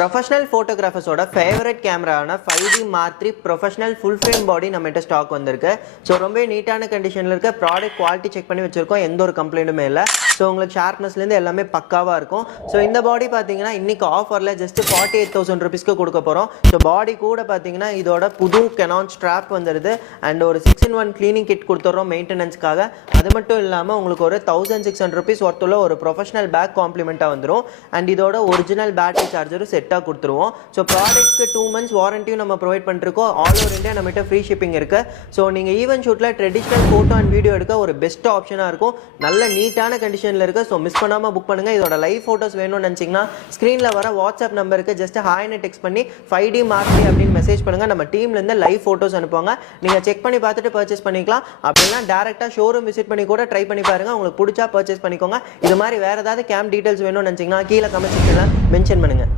Professional ஃபோட்டோகிராஃபர்ஸோட favourite கேமரான 5D Mark III professional full frame body நம்மகிட்ட ஸ்டாக் வந்திருக்கு. ஸோ ரொம்ப நீட்டான கண்டிஷனில் இருக்க ப்ராடக்ட் குவாலிட்டி செக் பண்ணி வச்சிருக்கோம். எந்த ஒரு கம்ப்ளைண்ட்டுமே இல்லை. ஸோ உங்களுக்கு ஷார்ப்னஸ்லேருந்து எல்லாமே பக்காவாக இருக்கும். ஸோ இந்த பாடி பார்த்தீங்கன்னா இன்றைக்கி ஆஃபரில் ஜஸ்ட் 48,000 ருபீஸ்க்கு கொடுக்க போகிறோம். ஸோ பாடி கூட பார்த்தீங்கன்னா இதோட புது கெனான் ஸ்ட்ராப் வந்துடுது அண்ட் ஒரு 6-in-1 க்ளீனிங் கிட் கொடுத்துட்றோம் மெயின்டெனன்ஸ்க்காக. அது மட்டும் இல்லாமல் உங்களுக்கு ஒரு 1,600 ருபீஸ் ஒர்த்துள்ள ஒரு ப்ரொஃபஷனல் பேக் காம்ப்ளிமெண்ட்டாக வந்துடும். அண்ட் இதோட ஒரிஜினல் பேட்டரி சார்ஜரும் செட்டாக கொடுத்துருவோம். ஸோ ப்ராடக்ட்க்கு 2 months வாரண்டியும் நம்ம ப்ரொவைட் பண்ணிருக்கோம். ஆல் ஓவர் இந்தியா நம்மகிட்ட ஃப்ரீ ஷிப்பிங் இருக்குது. ஸோ நீங்கள் ஈவென்ட் ஷூட்டில் ட்ரெடிஷ்னல் ஃபோட்டோ அண்ட் வீடியோ எடுக்க ஒரு பெஸ்ட் ஆப்ஷனாக இருக்கும். நல்ல நீட்டான கண்டிஷனில் இருக்குது. ஸோ மிஸ் பண்ணாமல் புக் பண்ணுங்கள். இதோட லைவ் ஃபோட்டோஸ் வேணும்னு நினச்சிங்கன்னா ஸ்க்ரீனில் வர வாட்ஸ்அப் நம்பருக்கு ஜஸ்ட் ஹாய்னு டெக்ஸ்ட் பண்ணி 5D Mark III அப்படின்னு மெசேஜ் பண்ணுங்கள். நம்ம டீம்லேருந்து லைவ் ஃபோட்டோஸ் அனுப்புவாங்க. நீங்கள் செக் பண்ணி பார்த்துட்டு பர்ச்சேஸ் பண்ணிக்கலாம். அப்படின்னா டேரெக்டாக ஷோரூம் விசிட் பண்ணி கூட ட்ரை பண்ணி பாருங்கள். உங்களுக்கு பிடிச்சா பர்ச்சேஸ் பண்ணிக்கோங்க. இது மாதிரி வேறு ஏதாவது கேம் டீட்டெயில்ஸ் வேணும்னு நினச்சிங்கன்னா கீழே கமெண்ட் செக்ஷனில் மென்ஷன் பண்ணுங்கள்.